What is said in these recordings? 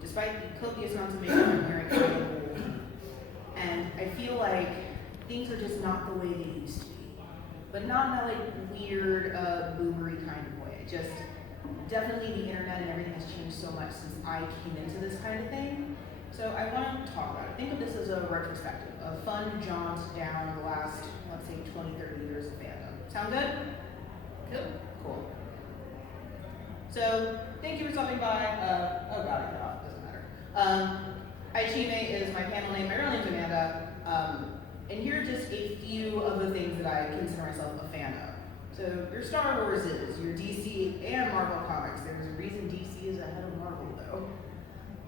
despite the copious amounts of makeup I'm wearing, I'm old. And I feel like things are just not the way they used to be. But not in that like weird, boomery kind of way. Just definitely the internet and everything has changed so much since I came into this kind of thing. So I want to talk about it. Think of this as a retrospective, a fun jaunt down the last, let's say, 20, 30 years of fandom. Sound good? Good? Cool. So, thank you for stopping by. Oh god, I cut off, doesn't matter. AichiYume is my panel name, my real name's Amanda. And here are just a few of the things that I consider myself a fan of. So, your Star Wars is, your DC and Marvel comics. There's a reason DC is ahead of Marvel, though.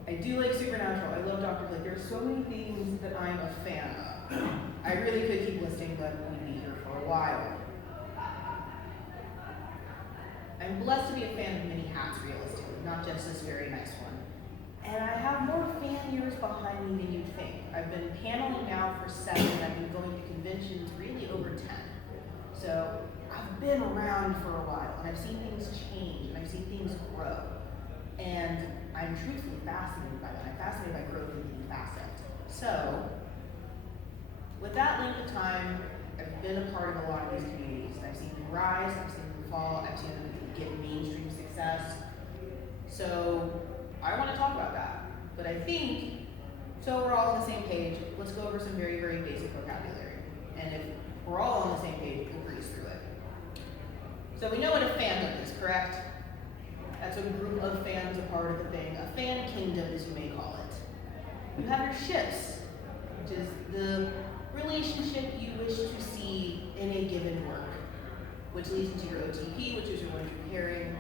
I do like Supernatural, I love Dr. Blake. There's so many things that I'm a fan of. I really could keep listing, but we'd be here for a while. I'm blessed to be a fan of many hats, realistically, not just this very nice one. And I have more fan years behind me than you'd think. I've been paneling now for 7, and I've been going to conventions really over 10. So I've been around for a while, and I've seen things change, and I've seen things grow. And I'm truthfully fascinated by that. I'm fascinated by growth in the facet. So, with that length of time, I've been a part of a lot of these communities. I've seen them rise, I've seen them fall, I've seen them get mainstream success. So, I want to talk about that. But I think, so we're all on the same page, let's go over some very, very basic vocabulary. And if we're all on the same page, we'll breeze through it. So we know what a fandom is, correct? That's a group of fans a part of a thing. A fan kingdom, as you may call it. You have your ships, which is the relationship you wish to see in a given work, which leads into your OTP, which is your one you're carrying.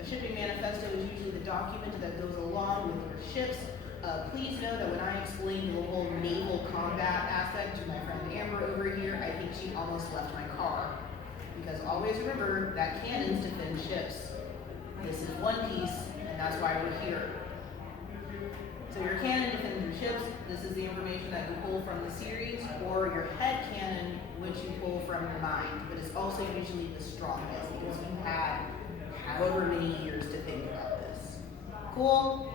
A shipping manifesto is usually the document that goes along with your ships. Please know that when I explained the whole naval combat aspect to my friend Amber over here, I think she almost left my car. Because always remember that cannons defend ships. This is one piece, and that's why we're here. So your cannon defends your ships. This is the information that you pull from the series, or your head cannon, which you pull from your mind. But it's also usually the strongest, because you had however many years to think about this. Cool?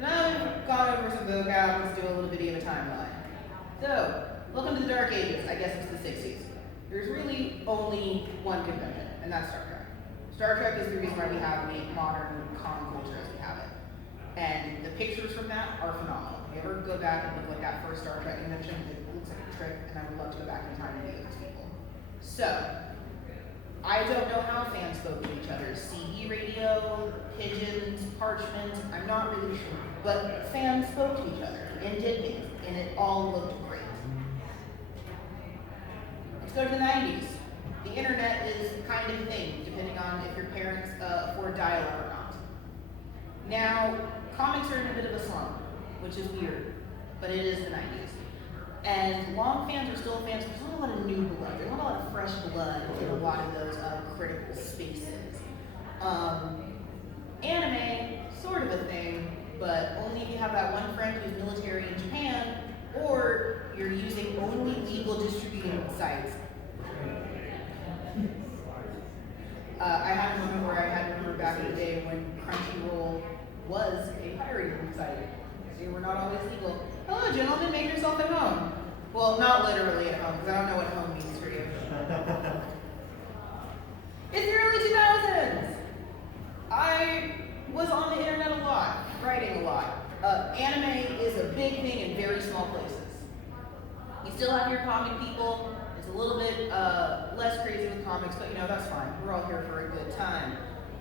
Now we've gone over some vocab, let's do a little bit of a timeline. So, welcome to the Dark Ages. I guess it's the 60s. There's really only one convention, and that's Star Trek. Star Trek is the reason why we have the modern common culture as we have it. And the pictures from that are phenomenal. If you ever go back and look like that first Star Trek convention, it looks like a trip, and I would love to go back in time and meet those people. So, I don't know how fans spoke to each other. CB radio, pigeons, parchment, I'm not really sure. But fans spoke to each other and did things, and it all looked great. Let's go to the 90s. The internet is kind of a thing, depending on if your parents afford dial-up or not. Now, comics are in a bit of a slump, which is weird, but it is the 90s. And long fans are still fans, there's not a lot of new blood, there's not a lot of fresh blood in a lot of those critical spaces. Anime, sort of a thing, but only if you have that one friend who's military in Japan, or you're using only legal distributing sites. I had a moment where I had to remember back in the day when Crunchyroll was a pirating site. They were not always legal. Hello, gentlemen, make yourself at home. Well, not literally at home, because I don't know what home means for you. It's the early 2000s! I was on the internet a lot, writing a lot. Anime is a big thing in very small places. You still have your comic people. It's a little bit less crazy with comics, but you know, that's fine. We're all here for a good time.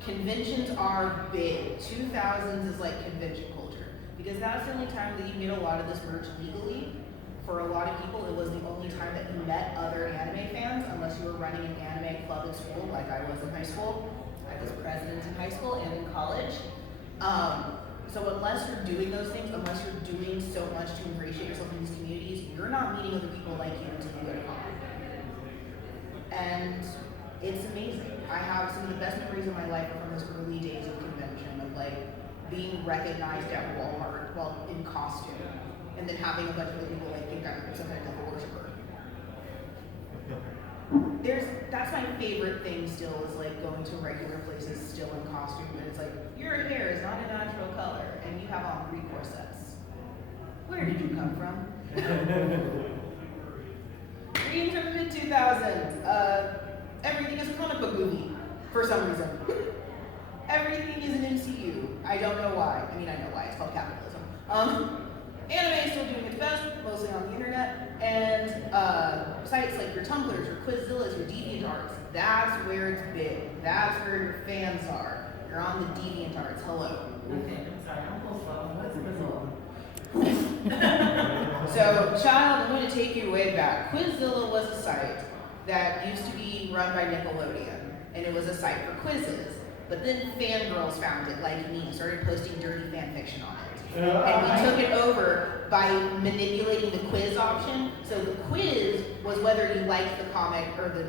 Conventions are big. 2000s is like convention culture, because that's the only time that you get a lot of this merch legally. For a lot of people, it was the only time that you met other anime fans, unless you were running an anime club at school, like I was in high school. I was president in high school and in college. So unless you're doing those things, unless you're doing so much to ingratiate yourself in these communities, you're not meeting other people like you until you go to college. And it's amazing. I have some of the best memories of my life from those early days of convention, of like being recognized at Walmart while in costume, and then having a bunch of other people like think I'm some kind of devil worshiper. That's my favorite thing still, is like going to regular places still in costume, and it's like, your hair is not have on 3 corsets. Where did you come from? Dreams from the mid-2000s. Everything is a comic book movie, for some reason. Everything is an MCU. I don't know why. I mean, I know why. It's called capitalism. Anime is still doing its best, mostly on the internet, and sites like your Tumblrs, your Quizzillas, your DeviantArts, that's where it's big. That's where your fans are. You're on the DeviantArts. Hello. Okay, I'm sorry, I'm a little slow. What's Quizzilla? So, child, I'm going to take you way back. Quizzilla was a site that used to be run by Nickelodeon, and it was a site for quizzes. But then fangirls found it, like me, started posting dirty fan fiction on it. And we took it over by manipulating the quiz option. So the quiz was whether you liked the comic or the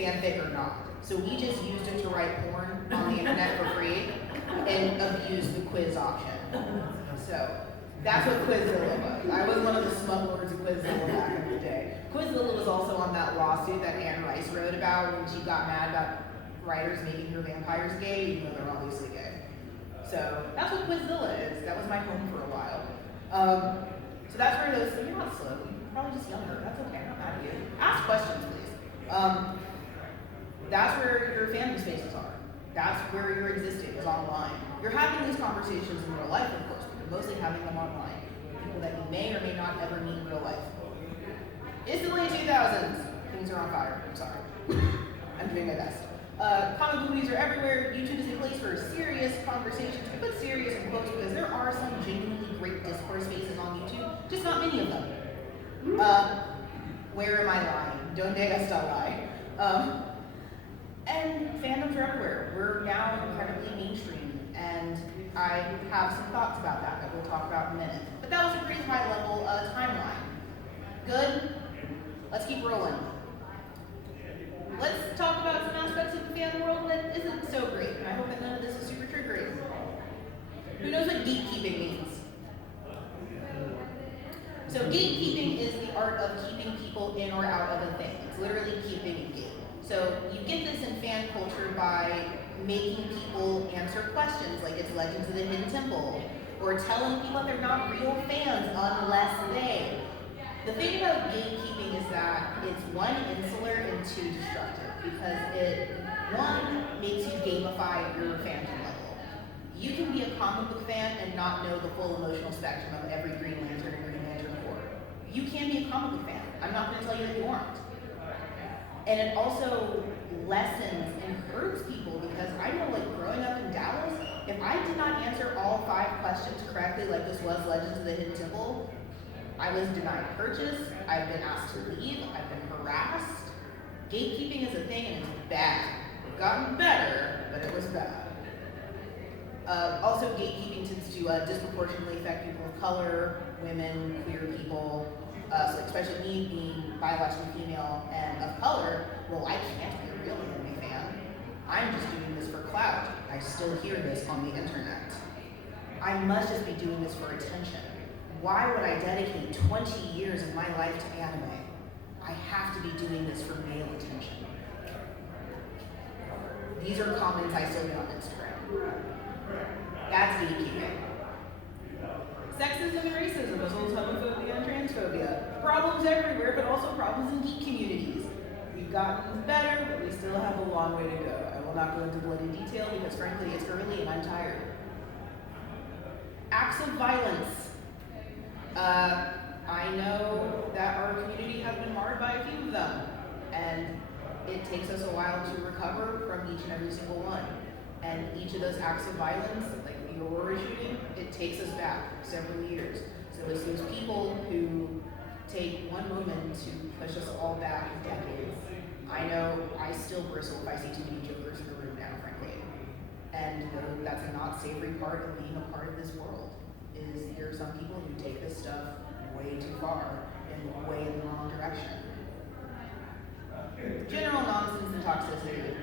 fanfic or not. So we just used it to write porn on the internet for free and abused the quiz option. So that's what Quizzilla was. I was one of the smugglers of Quizzilla back in the day. Quizzilla was also on that lawsuit that Anne Rice wrote about when she got mad about writers making her vampires gay, even though they're obviously gay. So that's what Quizzilla is. That was my home for a while. So that's where those, you're not slow, you're probably just younger. That's okay, I'm not mad at you. Ask questions, please. That's where your fandom spaces are. That's where you're existing, is online. You're having these conversations in real life, of course, but you're mostly having them online. People that you may or may not ever meet in real life. It's the late 2000s. Things are on fire, I'm sorry. I'm doing my best. Comic movies are everywhere. YouTube is a place for serious conversations. We put serious in quotes because there are some genuinely great discourse spaces on YouTube, just not many of them. Where am I lying? Donde está lie? And fandoms are everywhere. We're now incredibly mainstream, and I have some thoughts about that we'll talk about in a minute. But that was a pretty high level timeline. Good? Let's keep rolling. Let's talk about some aspects of the fan world that isn't so great. And I hope that none of this is super triggering. Who knows what gatekeeping means? So gatekeeping is the art of keeping people in or out of a thing. It's literally keeping a gate. So you get this in fan culture by making people answer questions like it's Legends of the Hidden Temple, or telling people that they're not real fans unless they. The thing about gatekeeping is that it's one, insular, and two, destructive, because it, one, makes you gamify your fandom level. You can be a comic book fan and not know the full emotional spectrum of every Green Lantern and Green Lantern Corps. You can be a comic book fan. I'm not going to tell you that you aren't. And it also lessens and hurts people, because I know, like, growing up in Dallas, if I did not answer all 5 questions correctly, like this was Legends of the Hidden Temple, I was denied purchase, I've been asked to leave, I've been harassed. Gatekeeping is a thing, and it's bad. It's gotten better, but it was bad. Also, gatekeeping tends to disproportionately affect people of color, women, queer people. So especially me being biologically female and of color, well, I can't be a real anime fan. I'm just doing this for clout. I still hear this on the internet. I must just be doing this for attention. Why would I dedicate 20 years of my life to anime? I have to be doing this for male attention. These are comments I still get on Instagram. That's gatekeeping. Sexism and racism, as well as homophobia and transphobia. Problems everywhere, but also problems in geek communities. We've gotten better, but we still have a long way to go. I will not go into bloody detail because frankly it's early and I'm tired. Acts of violence. I know that our community has been marred by a few of them, and it takes us a while to recover from each and every single one. And each of those acts of violence, like the Aurora shooting, it takes us back several years. So it's those people who take one moment to push us all back decades. I know I still bristle if I see too many jokers in the room now, frankly. And that's a not savory part of being a part of this world. Is there are some people who take this stuff way too far and way in the wrong direction. General nonsense and toxicity.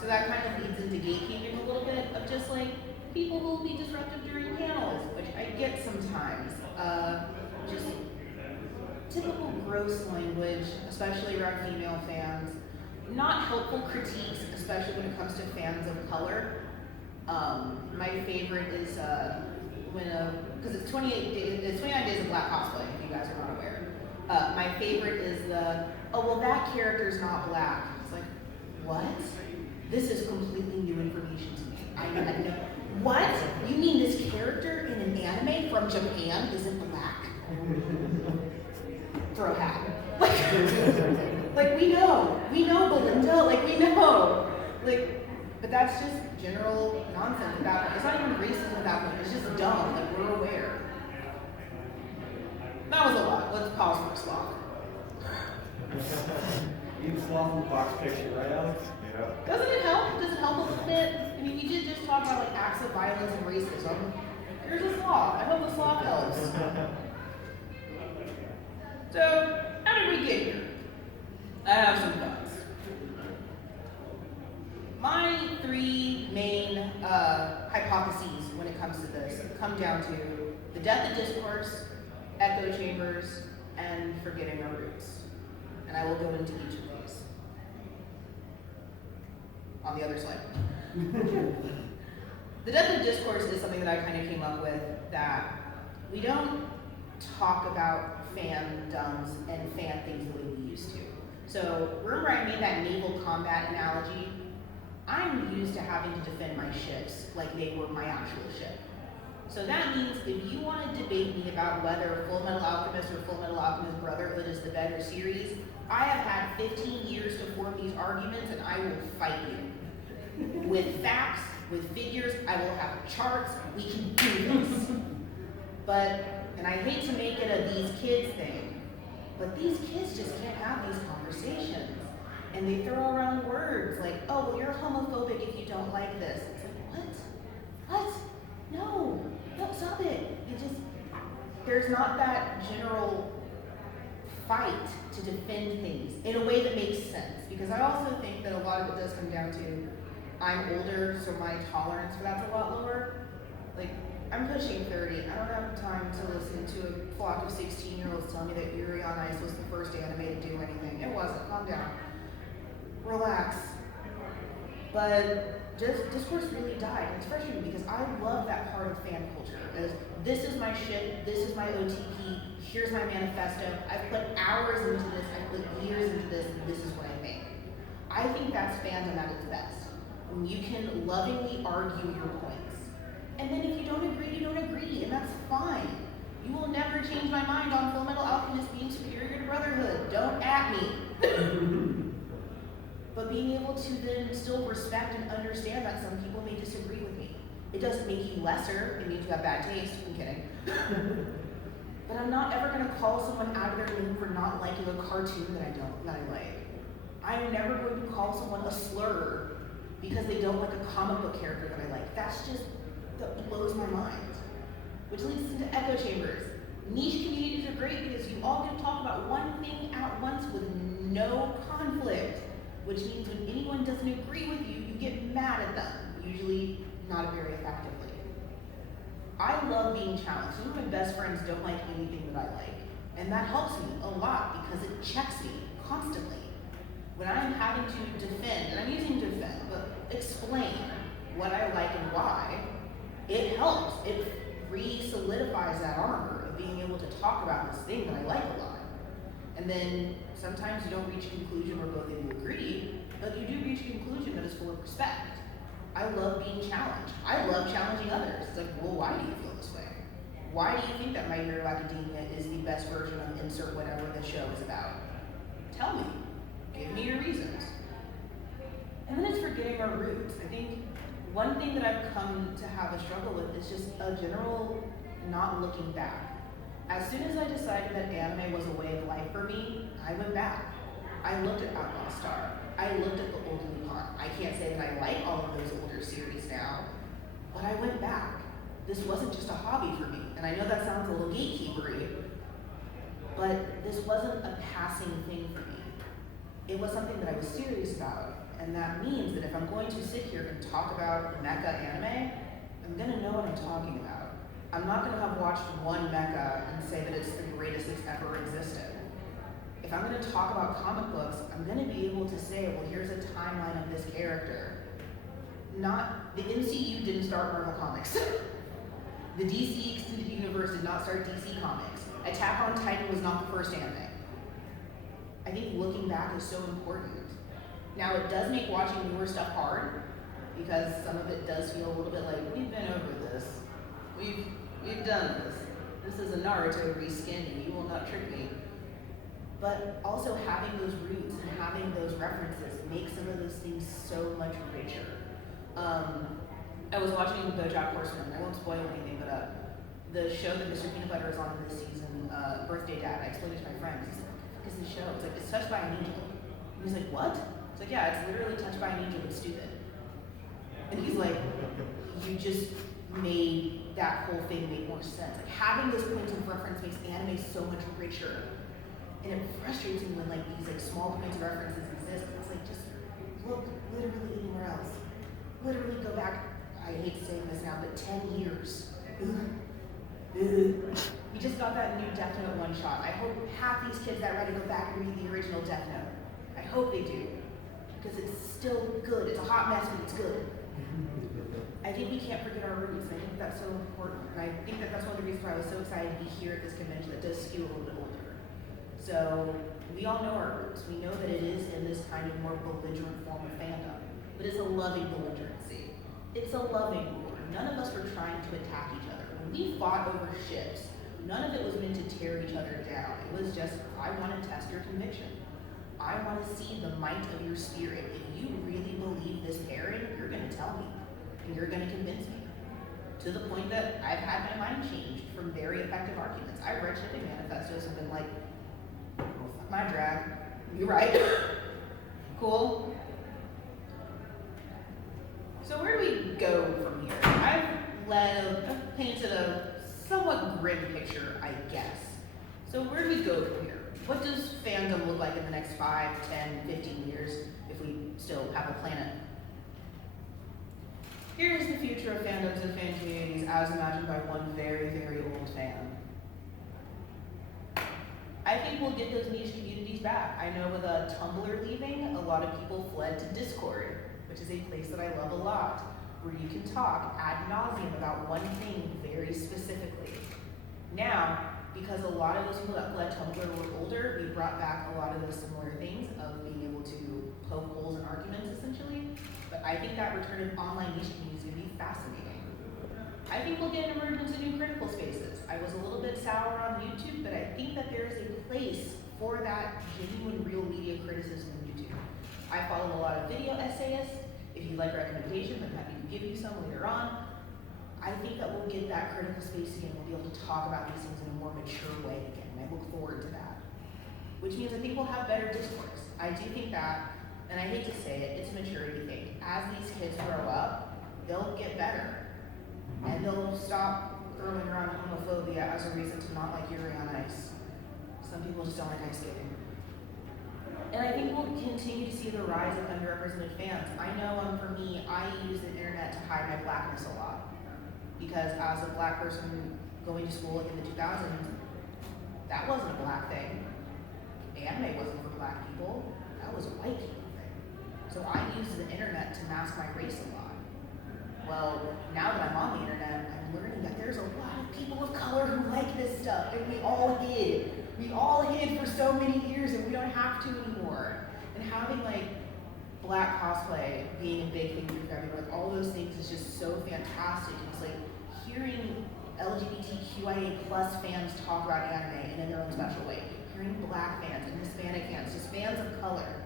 So that kind of leads into gatekeeping a little bit of just like people who will be disruptive during panels, which I get sometimes. Just typical gross language, especially around female fans. Not helpful critiques, especially when it comes to fans of color. My favorite is because it's 29 days of black cosplay, if you guys are not aware. My favorite is oh, well, that character's not black. It's like, what? This is completely new information to me. I had no, what? You mean this character in an anime from Japan isn't black? Throw a hat. Like we know Belinda, like we know. Like, but that's just general nonsense at that point. It's not even racism at that point, it's just dumb, like we're aware. That was a lot. Let's pause for a sloth. You sloth in the box picture, right, Alex? Yeah. Doesn't it help? Does it help a little bit? I mean, we did just talk about like acts of violence and racism. Here's a sloth. I hope the sloth helps. So, how did we get here? I have some thoughts. My three main hypotheses when it comes to this come down to the death of discourse, echo chambers, and forgetting our roots. And I will go into each of these on the other slide. The death of discourse is something that I kind of came up with, that we don't talk about fandoms and fan things the way we used to. So remember I made that naval combat analogy? I'm used to having to defend my ships like they were my actual ship. So that means if you want to debate me about whether Full Metal Alchemist or Full Metal Alchemist Brotherhood is the better series, I have had 15 years to form these arguments and I will fight you. With facts, with figures, I will have charts, we can do this. But, and I hate to make it a these kids thing, but these kids just can't have these conversations. And they throw around words like, oh, well, you're homophobic if you don't like this. It's like, what? What? No, stop it. It just, there's not that general fight to defend things in a way that makes sense. Because I also think that a lot of it does come down to, I'm older, so my tolerance for that's a lot lower. Like, I'm pushing 30. I don't have time to listen to a flock of 16-year-olds tell me that Yuri on Ice was the first anime to do anything. It wasn't. Calm down. Relax. But discourse really died. It's frustrating because I love that part of fan culture. This is my shit, this is my OTP, here's my manifesto. I've put hours into this, I've put years into this, and this is what I think. I think that's fandom at its best. When you can lovingly argue your points. And then if you don't agree, you don't agree, and that's fine. You will never change my mind on Full Metal Alchemist being superior to Brotherhood. Don't at me. But being able to then still respect and understand that some people may disagree with me. It doesn't make you lesser, it means you have bad taste. I'm kidding. But I'm not ever gonna call someone out of their name for not liking a cartoon that I like. I'm never going to call someone a slur because they don't like a comic book character that I like. That blows my mind. Which leads us into echo chambers. Niche communities are great because you all get to talk about one thing at once with no conflict. Which means when anyone doesn't agree with you, you get mad at them, usually not very effectively. I love being challenged. Some of my best friends don't like anything that I like, and that helps me a lot because it checks me constantly. When I'm having to defend, and I'm using defend, but explain what I like and why, it helps. It re-solidifies that armor of being able to talk about this thing that I like a lot. And then sometimes you don't reach a conclusion where both of you agree, but you do reach a conclusion that is full of respect. I love being challenged. I love challenging others. It's like, well, why do you feel this way? Why do you think that My Hero Academia is the best version of insert whatever the show is about? Tell me. Give me your reasons. And then it's forgetting our roots. I think one thing that I've come to have a struggle with is just a general not looking back. As soon as I decided that anime was a way of life for me, I went back. I looked at Outlaw Star. I looked at the old UshiCon. I can't say that I like all of those older series now, but I went back. This wasn't just a hobby for me, and I know that sounds a little gatekeepery, but this wasn't a passing thing for me. It was something that I was serious about, and that means that if I'm going to sit here and talk about mecha anime, I'm gonna know what I'm talking about. I'm not gonna have watched one mecha and say that it's the greatest that's ever existed. If I'm gonna talk about comic books, I'm gonna be able to say, well, here's a timeline of this character. The MCU didn't start Marvel Comics. The DC Extended Universe did not start DC Comics. Attack on Titan was not the first anime. I think looking back is so important. Now it does make watching newer stuff hard, because some of it does feel a little bit like, we've been over this. We've done this. This is a Naruto reskin, you will not trick me. But also having those roots and having those references makes some of those things so much richer. I was watching BoJack Horseman, I won't spoil anything, but the show that Mr. Peanut Butter is on this season, Birthday Dad, I explained it to my friends. He's like, what the fuck is this show? It's like, it's Touched by an Angel. And he's like, what? It's like, yeah, it's literally Touched by an Angel, but stupid. And he's like, you just made that whole thing make more sense. Like, having those points of reference makes anime so much richer. And it frustrates me when like these like small points of references exist. It's like, just look literally anywhere else. Literally go back, I hate saying this now, but 10 years. We just got that new Death Note one shot. I hope half these kids that read to go back and read the original Death Note. I hope they do. Because it's still good. It's a hot mess, but it's good. I think we can't forget our roots, and I think that's so important. And I think that that's one of the reasons why I was so excited to be here at this convention that does skew a little bit older. So we all know our roots. We know that it is in this kind of more belligerent form of fandom, but it's a loving belligerency. It's a loving war. None of us were trying to attack each other. When we fought over ships, none of it was meant to tear each other down. It was just, I want to test your conviction. I want to see the might of your spirit. If you really believe this pairing, you're going to tell me, and you're going to convince me. To the point that I've had my mind changed from very effective arguments. I've read shipping manifestos and been like, well, fuck my drag. You're right. Cool. So where do we go from here? I've painted a somewhat grim picture, I guess. So where do we go from here? What does fandom look like in the next 5, 10, 15 years if we still have a planet? Here is the future of fandoms and fan communities as imagined by one very, very old fan. I think we'll get those niche communities back. I know with Tumblr leaving, a lot of people fled to Discord, which is a place that I love a lot, where you can talk ad nauseum about one thing very specifically. Now, because a lot of those people that fled Tumblr were older, we brought back a lot of those similar things of being able to poke holes in arguments, essentially. But I think that return of online niche communities is going to be fascinating. I think we'll get an emergence in new critical spaces. I was a little bit sour on YouTube, but I think that there is a place for that genuine real media criticism in YouTube. I follow a lot of video essayists. If you'd like recommendations, I'm happy to give you some later on. I think that we'll get that critical space again. We'll be able to talk about these things in a more mature way again, and I look forward to that. Which means I think we'll have better discourse. I do think that, and I hate to say it, it's a maturity thing. As these kids grow up, they'll get better. And they'll stop throwing around homophobia as a reason to not like Yuri on Ice. Some people just don't like ice skating. And I think we'll continue to see the rise of underrepresented fans. I know for me, I use the internet to hide my blackness a lot. Because as a black person going to school in the 2000s, that wasn't a black thing. Anime wasn't for black people, that was a white people thing. So I used the internet to mask my race a lot. Well, now that I'm on the internet, I'm learning that there's a lot of people of color who like this stuff, and we all hid. We all hid for so many years, and we don't have to anymore. And having like black cosplay being a big thing for everyone, like all those things is just so fantastic. It's like hearing LGBTQIA+ fans talk about anime in their own special way. Hearing black fans and Hispanic fans, just fans of color,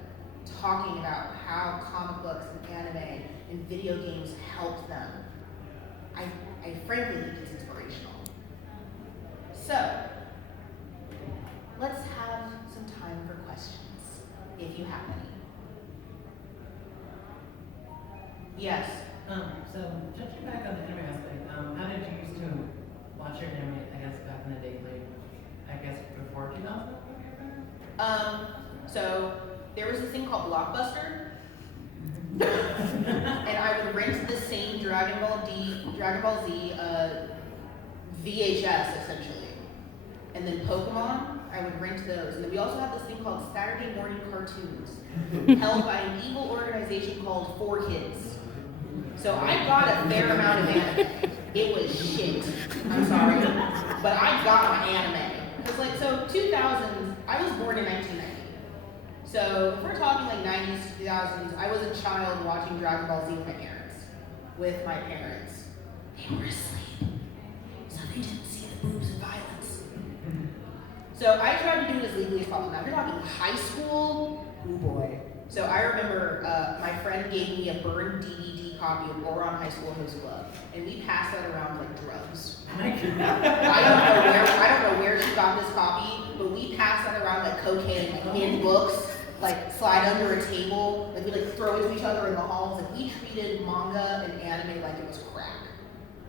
talking about how comic books and anime and video games help them. I frankly think it's inspirational. So, let's have some time for questions, if you have any. Yes? So touching back on the anime aspect, how did you used to watch your anime, I guess, back in the day, like, I guess before 2000? So there was this thing called Blockbuster, and I would rent the same Dragon Ball Z VHS essentially, and then Pokemon. I would rent those, and then we also had this thing called Saturday Morning Cartoons, held by an evil organization called 4Kids. So I got a fair amount of anime. It was shit. but I got my anime. Because like, so 2000s, I was born in 1990. So if we're talking like 90s, 2000s, I was a child watching Dragon Ball Z with my parents. With my parents. They were asleep, so they didn't see the boobs and violence. So I tried to do it as legally as possible. Now if you're talking high school, oh boy. So I remember my friend gave me a burned DVD copy of Oron High School Host Club, and we passed that around like drugs. I don't know where she got this copy, but we passed that around like cocaine, like in books, like slide under a table, like we like throw it to each other in the halls. Like we treated manga and anime like it was crack,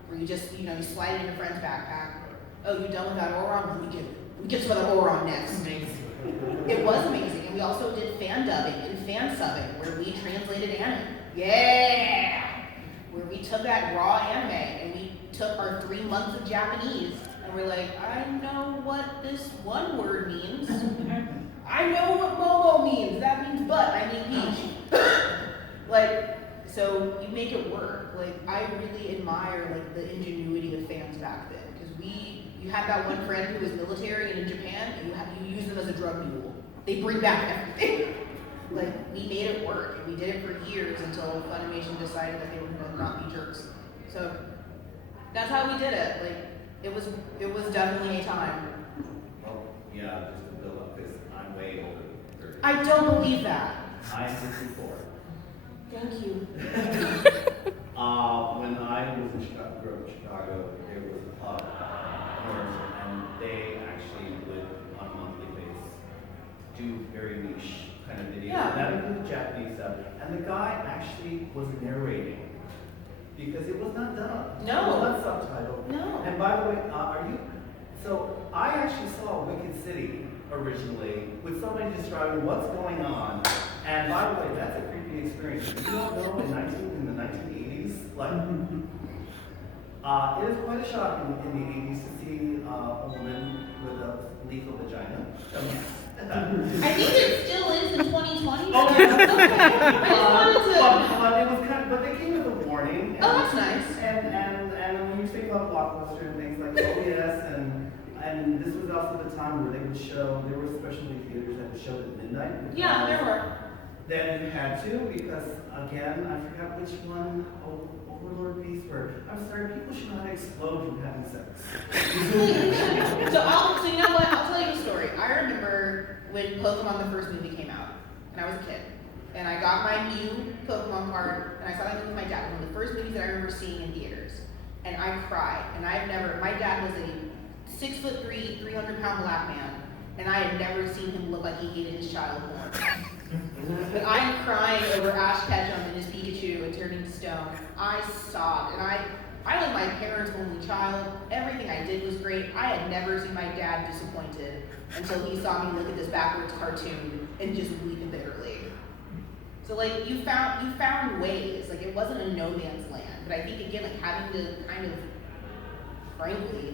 where you just you slide it in a friend's backpack. Oh, you done with that Oron? We get some other Oron next. It was amazing, and we also did fan dubbing and fan subbing, where we translated anime. Yeah! Where we took that raw anime, and we took our 3 months of Japanese, and we're like, I know what this one word means. I know what Momo means. That means butt. I mean peach. Like, so you make it work. Like, I really admire like the ingenuity of fans back then, because you had that one friend who was military and in Japan, and you use them as a drug mule. They bring back everything. Like, we made it work, and we did it for years until Funimation decided that they were going to not be jerks. So that's how we did it. Like, it was definitely a time. Well, yeah, just to build up, because I'm way older. I don't believe that. I'm 64. Thank you. When I was in Chicago, grew up in Chicago, there was a pub, and they actually would, on a monthly basis, do very niche kind of videos. Yeah. And that included Japanese stuff. And the guy actually was narrating, because it was not dubbed. No. It was not subtitled. No. And by the way, so I actually saw Wicked City originally with somebody describing what's going on. And by the way, that's a creepy experience. If you don't know in the 1980s, like, it is quite a shock in the 80s to see a woman with a lethal vagina. I think it still is in 2020. Oh, Okay. I just wanted to. But it was but they came with a warning. Oh, that's nice. And when you think about Blockbuster and things like OBS and this was also the time where they would show, there were specialty theaters that would show at midnight. Yeah, there were. Then you had to, because again, I forgot which one, Overlord Beast, where, I'm sorry, people should not explode from having sex. So you know what? I'll tell you a story. I remember when Pokemon the first movie came out, and I was a kid. And I got my new Pokemon card, and I saw that movie with my dad. One of the first movies that I remember seeing in theaters. And I cried. And my dad was a 6'3", 300-pound black man, and I had never seen him look like he hated his child more. But I'm crying over Ash Ketchum and his Pikachu and turning to stone. I sobbed, and I was my parents' only child. Everything I did was great. I had never seen my dad disappointed until he saw me look at this backwards cartoon and just weep bitterly. So like you found ways. Like it wasn't a no man's land. But I think again, like having to kind of, frankly,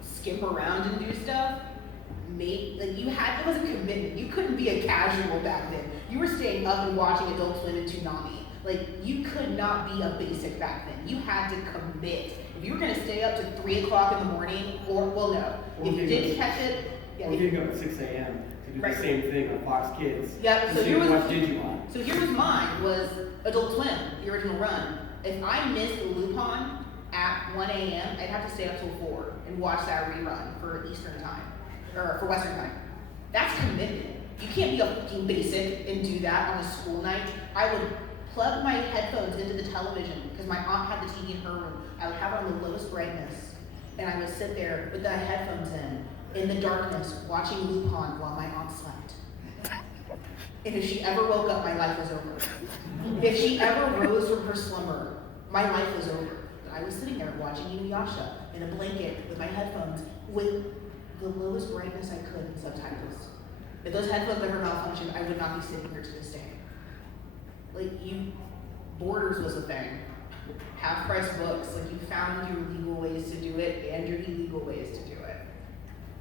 skip around and do stuff. It was a commitment. You couldn't be a casual back then. You were staying up and watching Adult Swim and Toonami. Like, you could not be a basic back then. You had to commit. If you were gonna stay up to 3 o'clock in the morning, if you didn't catch it, Or you go at 6 a.m. to do Right. the same thing on Fox Kids. Yep, So you watch Digimon. So here was mine, was Adult Swim, the original run. If I missed Lupin at 1 a.m., I'd have to stay up till 4 and watch that rerun for Eastern time, or for Western time. That's commitment. You can't be a fucking basic and do that on a school night. I would plug my headphones into the television, because my aunt had the TV in her room. I would have it on the lowest brightness, and I would sit there with the headphones in the darkness, watching Lupin while my aunt slept. And if she ever woke up, my life was over. If she ever rose from her slumber, my life was over. But I was sitting there watching Inuyasha in a blanket with my headphones with the lowest brightness I could and subtitles. If those headphones ever malfunctioned, I would not be sitting here to this day. Like, Borders was a thing. Half-price books, like you found your legal ways to do it and your illegal ways to do it.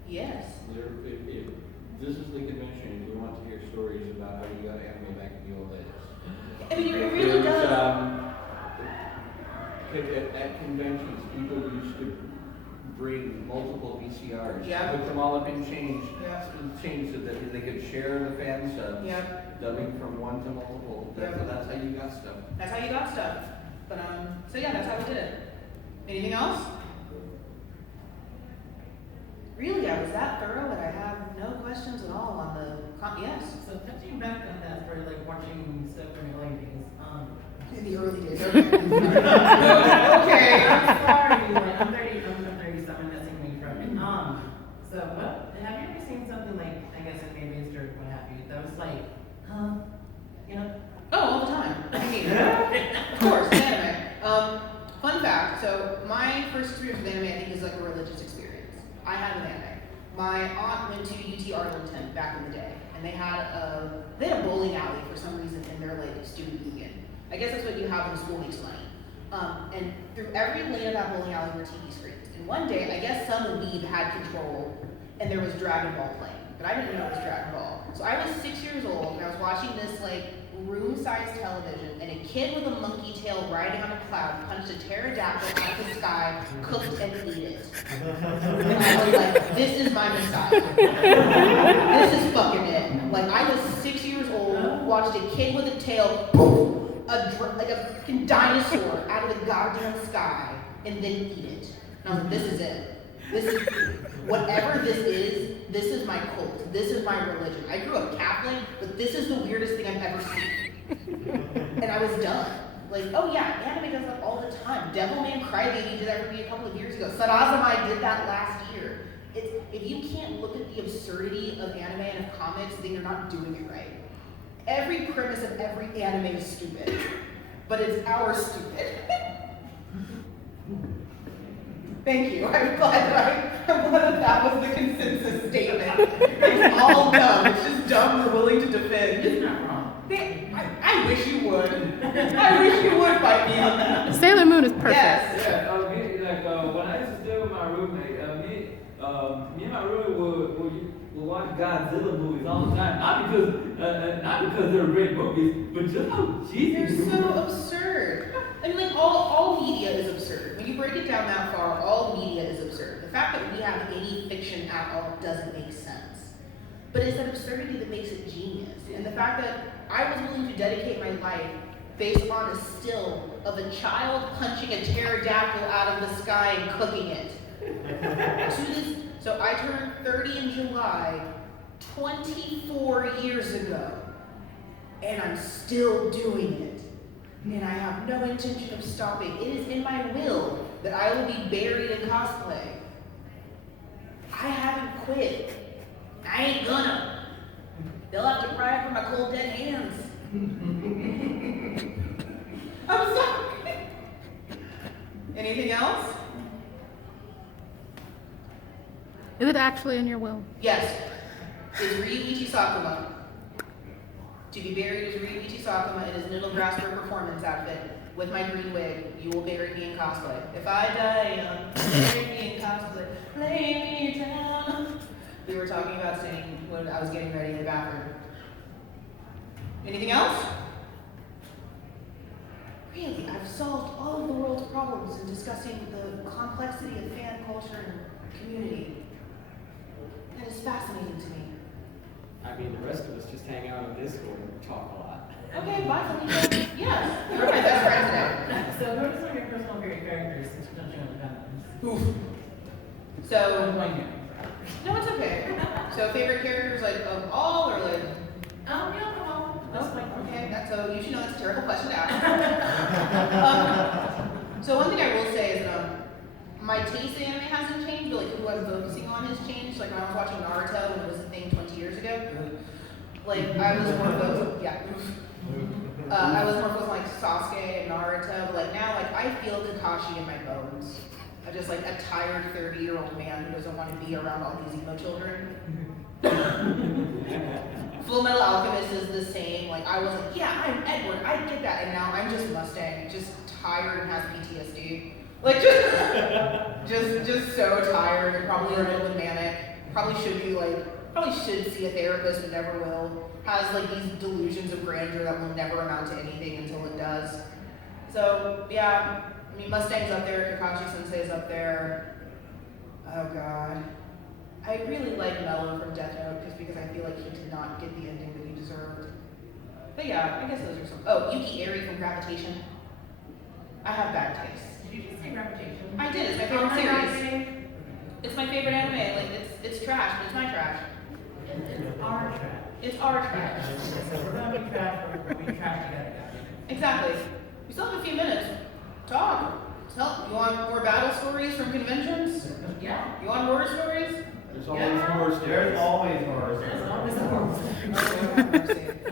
Yes. If this is the convention, you want to hear stories about how you got anime back in the old days. I mean, it really does. At conventions, people used to bring multiple VCRs. Yeah. Put them all up in change. Yeah. Change so that they could share the fan subs. Yep. Dubbing from one to multiple. That's how you got stuff. That's how you got stuff. But so yeah, that's how we did it. Anything else? Really, I was that thorough and I have no questions at all on the yes. So touching back on that for like watching stuff from the early days, In the early days. Okay. Okay. I'm sorry, like I'm 30, so I'm messing with you from it. So what, have you ever seen something like, I guess it maybe it's or what have you, that was like, you know? Oh, all the time. I mean, of course, anime. Fun fact, so my first experience with anime I think is like a religious experience. I had an anime. My aunt went to UT Arlington back in the day, and they had a bowling alley for some reason in their like student union. I guess that's what you have when school makes money. And through every lane of that bowling alley were TV screens. And one day, I guess some weeb had control, and there was Dragon Ball playing. But I didn't know it was Dragon Ball. So I was 6 years old, and I was watching this like room-sized television, and a kid with a monkey tail riding on a cloud punched a pterodactyl out of the sky, cooked and ate it. And I was like, this is my Messiah. This is fucking it. Like, I was 6 years old, watched a kid with a tail, poof, like a fucking dinosaur out of the goddamn sky, and then eat it. And I was like, this is it. This is, whatever this is my cult. This is my religion. I grew up Catholic, but this is the weirdest thing I've ever seen. And I was done. Like, oh yeah, anime does that all the time. Devilman Crybaby did that for me a couple of years ago. Sarazamai did that last year. If you can't look at the absurdity of anime and of comics, then you're not doing it right. Every premise of every anime is stupid, but it's our stupid. Thank you. I'm glad that was the consensus statement. It's all dumb. It's just dumb we're willing to defend. It's not wrong. I wish you would. I wish you would fight me on that. Sailor Moon is perfect. Yes. Yeah, when I used to stay with my roommate, me and my roommate would watch Godzilla movies all the time. Not because they're great movies, but just how cheesy They're the so movies are. absurd. I mean, like, all media is absurd. When you break it down that far, all media is absurd. The fact that we have any fiction at all doesn't make sense. But it's that absurdity that makes it genius. And the fact that I was willing to dedicate my life based on a still of a child punching a pterodactyl out of the sky and cooking it. So I turned 30 in July, 24 years ago, and I'm still doing it. And I have no intention of stopping. It is in my will that I will be buried in cosplay. I haven't quit. I ain't gonna. They'll have to cry for my cold dead hands. I'm sorry. Anything else? Is it actually in your will? Yes. Is Ryuichi Sakuma. To be buried as Ryuichi Sakuma in his Niddle Grasper performance outfit with my green wig. You will bury me in cosplay. If I die young, bury me in cosplay. Lay me down. We were talking about singing when I was getting ready in the bathroom. Anything else? Really, I've solved all of the world's problems in discussing the complexity of fan culture and community. That is fascinating to me. I mean, the rest of us just hang out on Discord and talk a lot. Okay, bye, Felicia. Yes, you're my best friend today. So who are some of your personal favorite characters since you're touching on the fandoms? Oof. So, So, one here. no, it's okay. So, favorite characters like of all or like? Yeah, no, that's fine. Okay, so you should know that's a terrible question to ask. So one thing I will say is my taste in anime hasn't changed, but like who I'm focusing on has changed. Like when I was watching Naruto when it was a thing 20 years ago, like I was more focused, I was more focused on like Sasuke and Naruto, but like now like I feel Kakashi in my bones. I'm just like a tired 30-year-old man who doesn't want to be around all these emo children. Full Metal Alchemist is the same. Like I was like, yeah, I'm Edward, I get that, and now I'm just Mustang, just tired and has PTSD. Like just so tired and probably a little bit manic. Probably should see a therapist but never will. Has like these delusions of grandeur that will never amount to anything until it does. So yeah, I mean Mustang's up there, Kakashi Sensei's up there. Oh god. I really like Mello from Death Note just because I feel like he did not get the ending that he deserved. But yeah, I guess those are some. Oh, Yuki Eri from Gravitation. I have bad taste. Did you just say Reputation? I did. It's my favorite series. It's my favorite anime. Like it's trash, but it's my trash. It's our trash. It's our trash. So we're gonna be trash, we're gonna be trash together, guys. Exactly. We still have a few minutes. Talk. Tell. You want more battle stories from conventions? Yeah. You want horror stories? There's always Yeah. more stories. There's always horror. There's always a horror.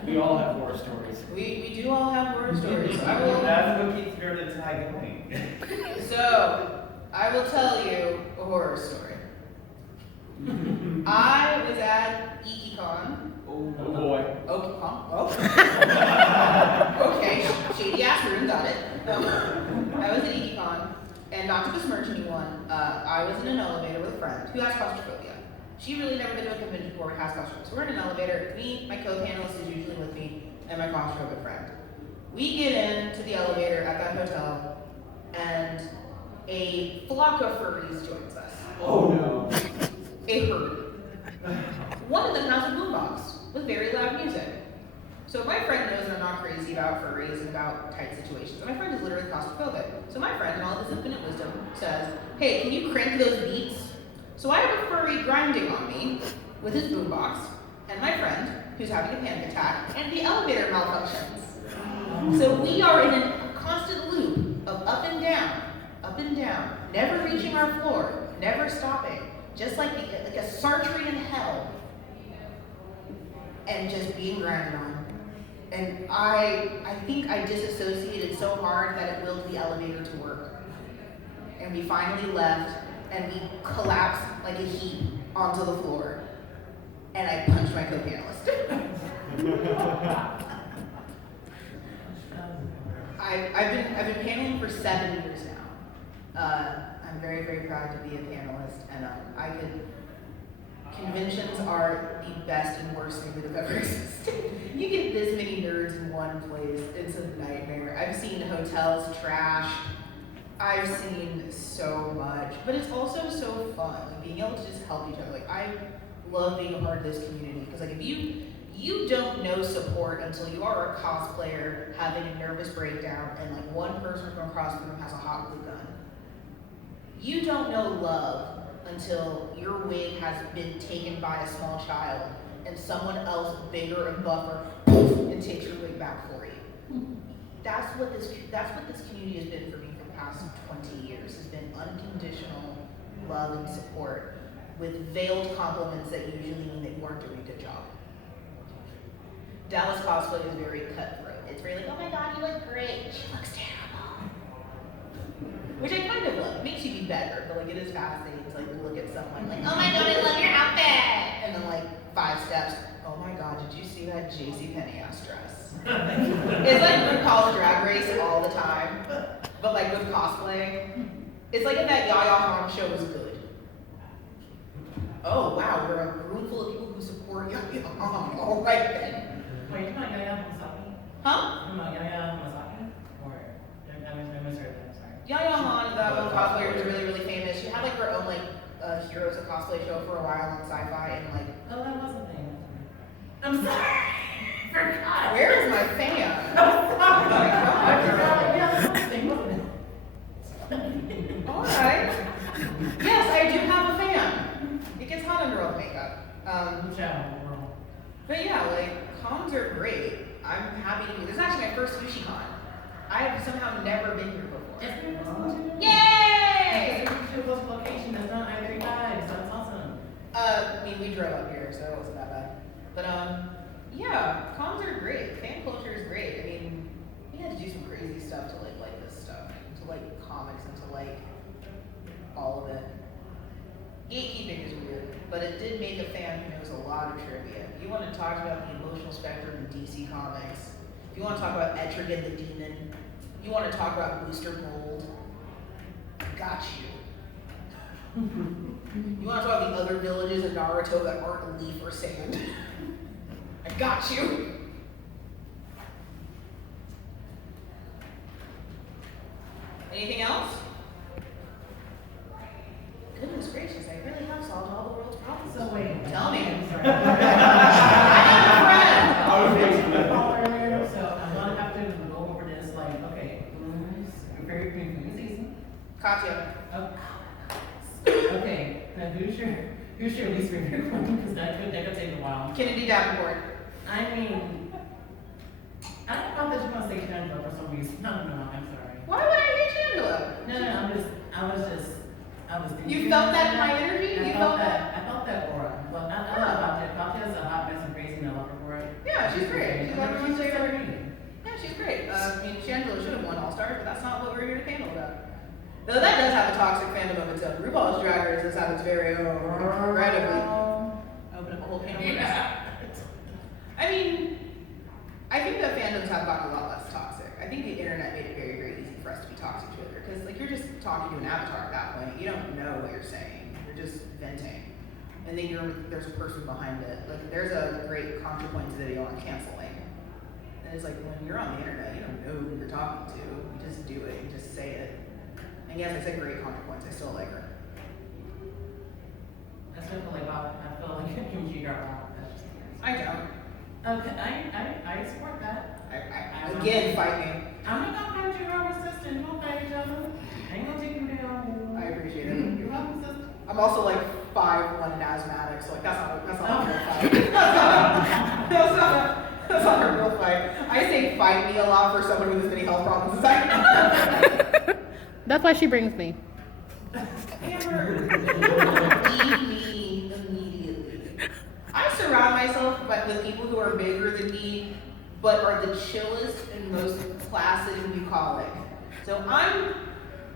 We all have horror stories. We do all have horror stories. I will. That's what keeps Spirit Tie going. So, I will tell you a horror story. I was at AichiYume. Oh boy. Okay, oh. Okay, shady ass room, got it. I was at AichiYume, and not to besmirch anyone, I was in an elevator with a friend who has claustrophobia. She really never been to a convention before but has claustrophobia. So we're in an elevator. Me, my co-panelist is usually with me, and my claustrophobic friend. We get into the elevator at that hotel, and a flock of furries joins us. Oh no. A herd. One of them has a boombox with very loud music. So my friend knows that I'm not crazy about furries and about tight situations. And my friend is literally claustrophobic. So my friend, in all of his infinite wisdom, says, "Hey, can you crank those beats?" So I have a furry grinding on me with his boombox, and my friend, who's having a panic attack, and the elevator malfunctions. So we are in a constant loop of up and down, never reaching our floor, never stopping, just like a sartry in hell, and just being grinded on. And I think I disassociated so hard that it willed the elevator to work. And we finally left, and we collapsed like a heap onto the floor. And I punched my co-panelist. I've been paneling for 7 years now. I'm very, very proud to be a panelist, and conventions are the best and worst thing that have ever existed. You get this many nerds in one place, it's a nightmare. I've seen hotels trashed. I've seen so much, but it's also so fun, like being able to just help each other. Like I love being a part of this community because like if you don't know support until you are a cosplayer having a nervous breakdown and like one person from across the room has a hot glue gun. You don't know love until your wig has been taken by a small child and someone else bigger and buffer and takes your wig back for you. That's what this community has been for me for the past 20 years. Has been unconditional love and support with veiled compliments that usually mean that you aren't doing a good job. Dallas cosplay is very cutthroat. It's really like, oh my god, you look great. She looks terrible. Which I kind of love. It makes you be better, but like it is fascinating to like look at someone like, oh my god, I love your outfit, and then like 5 steps. Oh my god, did you see that JCPenney ass dress? It's like RuPaul's Drag Race all the time, but like with cosplay. It's like if that Yaya Han show was good. Oh wow, we're a room full of people who support Yaya Han. All right then. Wait, you know Yaya Masaki? Huh? You know Yaya Masaki? Or, I misheard that, sorry. Yaya Han, that one cosplayer who's really, really famous. She had like her own like Heroes of Cosplay show for a while on Sci-Fi and like. Oh, that was a thing. I'm sorry. Forgot. Where is my fan? Oh my God. I forgot. Yeah, that was a thing, wasn't it? All right. Yes, I do have a fan. It gets hot under all the makeup. But yeah, like cons are great. I'm happy to be. This is actually my first UshiCon. I have somehow never been here before. Yay! It's a location that's not I-35, so that's awesome. I mean, we drove up here, so it wasn't that bad. But yeah, cons are great. Fan culture is great. I mean, we had to do some crazy stuff to like this stuff, to like comics and to like all of it. Gatekeeping is weird, but it did make a fan who knows a lot of trivia. If you want to talk about the emotional spectrum in DC Comics, if you want to talk about Etrigan the Demon, you want to talk about Booster Gold, I got you. You want to talk about the other villages in Naruto that aren't leaf or sand, I got you. Anything else? Goodness gracious, I really have solved all the world's problems. So wait. Tell me. I'm sorry. I was raised with that. So I'm gonna have to go over this, like, okay, very confusing. Katya. Oh. Okay, now who's your least favorite one? Because that could take a while. Kennedy Davenport. I mean, I don't know that you're gonna say Chandler for some reason. No, I'm sorry. Why would I hate Chandler? No, I was thinking. You felt that in my energy? I You felt felt that? I felt that aura. Well, I love Katya. Katya's a hot mess and crazy, and I love her for it. Yeah, she's great. She's like everyone's favorite. great. Yeah, she's great. I mean, Shangela should have won All-Stars, but that's not what we're here to panel about. Though that does have a toxic fandom of its own. RuPaul's Drag Race does have its very own, incredibly, open up a whole panel. I mean, I think that fandoms have gotten a lot less toxic. I think the internet made it very, very easy for us to be toxic to each other. Because, like, you're just talking to an avatar at that point. You don't know what you're saying. You're just venting. And then there's a person behind it. Like, there's a great ContraPoints video on canceling. And it's like, when you're on the internet, you don't know who you're talking to. You just do it. You just say it. And yes, I said great ContraPoints. I still like her. I still feel like Kimchi got out. I don't. Okay, I support that. Again, fight me. I'm not gonna fight you, our sister. We'll fight each other. I ain't gonna take you down. I appreciate it. You're welcome, sister. I'm also like 5'1" and asthmatic, so like that's not a real fight. That's not a real fight. I say fight me a lot for someone with as many health problems as I do. That's why she brings me. Amber, leave me immediately. I surround myself with people who are bigger than me, but are the chillest and most placid and bucolic. So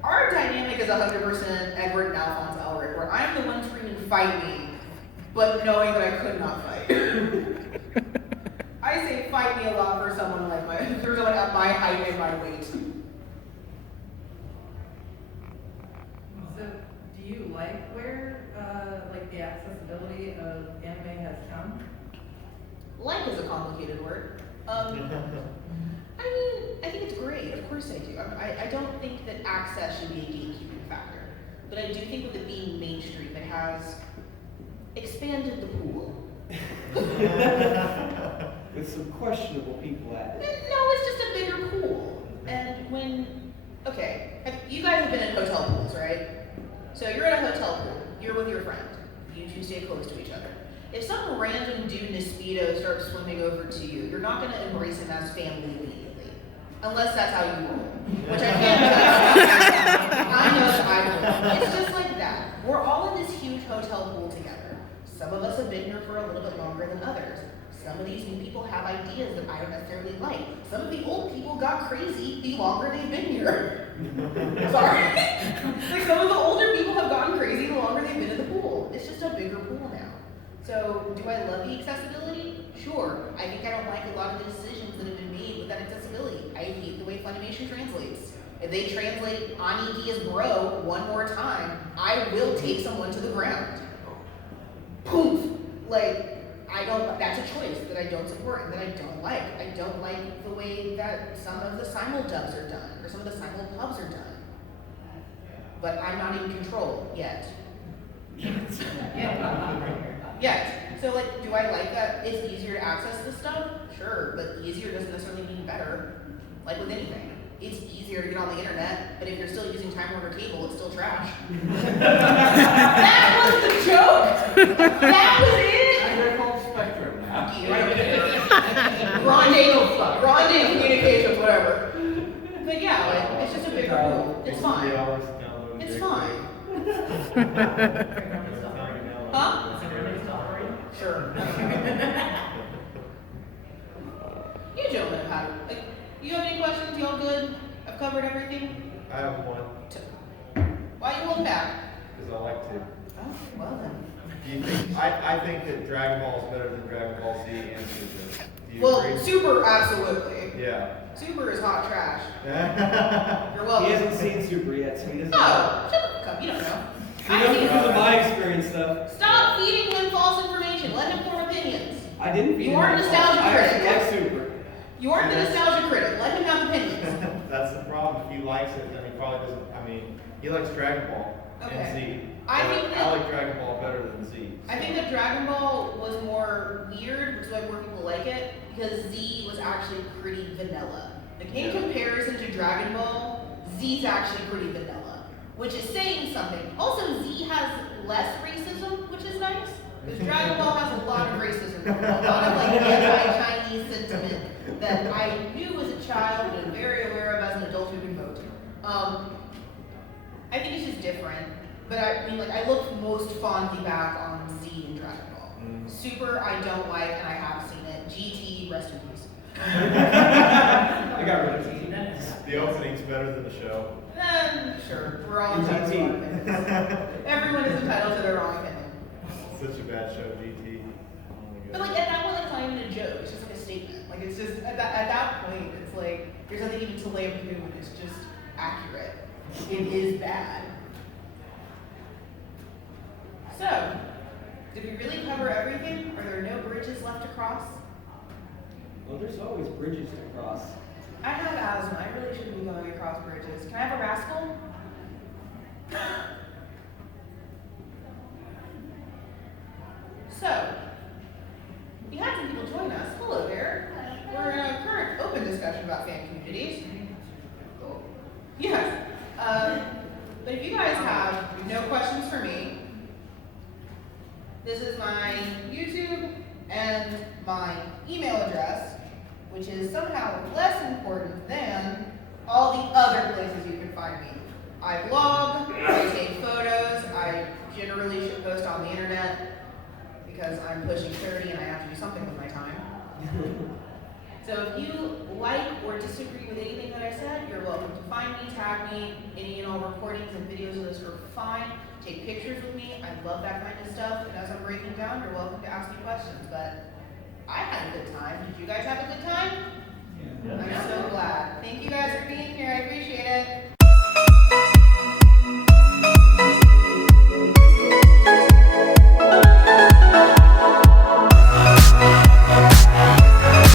our dynamic is 100% Edward and Alphonse Elric, where I'm the one screaming fight me, but knowing that I could not fight. I say fight me a lot for someone like for someone at my height and my weight. So, do you like where, like, the accessibility of anime has come? Like is a complicated word. I mean, I think it's great. Of course I do. I don't think that access should be a gatekeeping factor. But I do think with it being mainstream, it has expanded the pool. With some questionable people at it. No, it's just a bigger pool. And you guys have been in hotel pools, right? So you're in a hotel pool, you're with your friend. You two stay close to each other. If some random dude in a Speedo starts swimming over to you, you're not gonna embrace him as family immediately. Unless that's how you roll. Which I can't do. I know that I will. It's just like that. We're all in this huge hotel pool together. Some of us have been here for a little bit longer than others. Some of these new people have ideas that I don't necessarily like. Some of the old people got crazy the longer they've been here. Sorry. Like some of the older people have gotten crazy the longer they've been in the pool. It's just a bigger pool now. So, do I love the accessibility? Sure. I think I don't like a lot of the decisions that have been made with that accessibility. I hate the way Funimation translates. If they translate Aniki as bro one more time, I will take someone to the ground. Poof! Like, that's a choice that I don't support and that I don't like. I don't like the way that some of the simul-dubs are done, or some of the simul-pubs are done. But I'm not in control yet. Yet. So, like, do I like that it's easier to access this stuff? Sure, but easier doesn't necessarily mean better. Like with anything. It's easier to get on the internet, but if you're still using Time Warner Cable, it's still trash. That was the joke! That was it! They're called Spectrum now. Fuck you. Rendezvous communications, whatever. But yeah, like, it's just a bigger pool. It's fine. It's fine. Huh? Sure. You gentlemen have had, like, you have any questions? Y'all good? I've covered everything? I have one, Why you holding back? because I like to. Oh, well then. I think that Dragon Ball is better than Dragon Ball Z and Super. Do you Well, agree? Super, absolutely. Yeah. Super is hot trash. You're He welcome. hasn't seen Super yet, so he doesn't know. Oh, shut the fuck up. You don't know. He knows because of my experience stuff. Stop feeding him false information. Let him form opinions. I didn't feed You him are a that nostalgia much. I actually critic. like Super. You aren't the nostalgia critic. Let him have opinions. That's the problem. If he likes it, then he probably doesn't. I mean, he likes Dragon Ball Okay. and Z. I But think I that, like Dragon Ball better than Z. I think that Dragon Ball was more weird, which is why more people like it, because Z was actually pretty vanilla. Like in Yeah. comparison to Dragon Ball, Z's actually pretty vanilla, which is saying something. Also, Z has less racism, which is nice, because Dragon Ball has a lot of racism, a lot of like anti-Chinese sentiment that I knew as a child and am very aware of as an adult who can vote. I think it's just different. But I mean, like, I look most fondly back on Z and Dragon Ball. Super, I don't like, and I have seen it. GT, rest in peace. I got rid of it. The opening's better than the show. Sure, we're all entitled to our opinions. Everyone is entitled to their own opinion. Such a bad show, GT. Oh my But God. like, at that point, it's not even a joke. It's just like a statement. Like, it's just, at that point, it's like, there's nothing even to lampoon. It's just accurate. It is bad. So, did we really cover everything? Are there no bridges left to cross? Well, there's always bridges to cross. I have asthma. I really shouldn't be going across bridges. Can I have a rascal? So, we had some people join us. Hello there. We're in a current open discussion about fan communities. Cool. Yes. But if you guys have no questions for me, this is my YouTube and my email address, which is somehow less important than all the other places you can find me. I blog, I take photos, I generally should post on the internet because I'm pushing 30 and I have to do something with my time. So if you like or disagree with anything that I said, you're welcome to find me, tag me. Any and all recordings and videos of this are fine. Take pictures with me. I love that kind of stuff. And as I'm breaking down, you're welcome to ask me questions. But I had a good time. Did you guys have a good time? Yeah. I'm so glad. Thank you guys for being here. I appreciate it.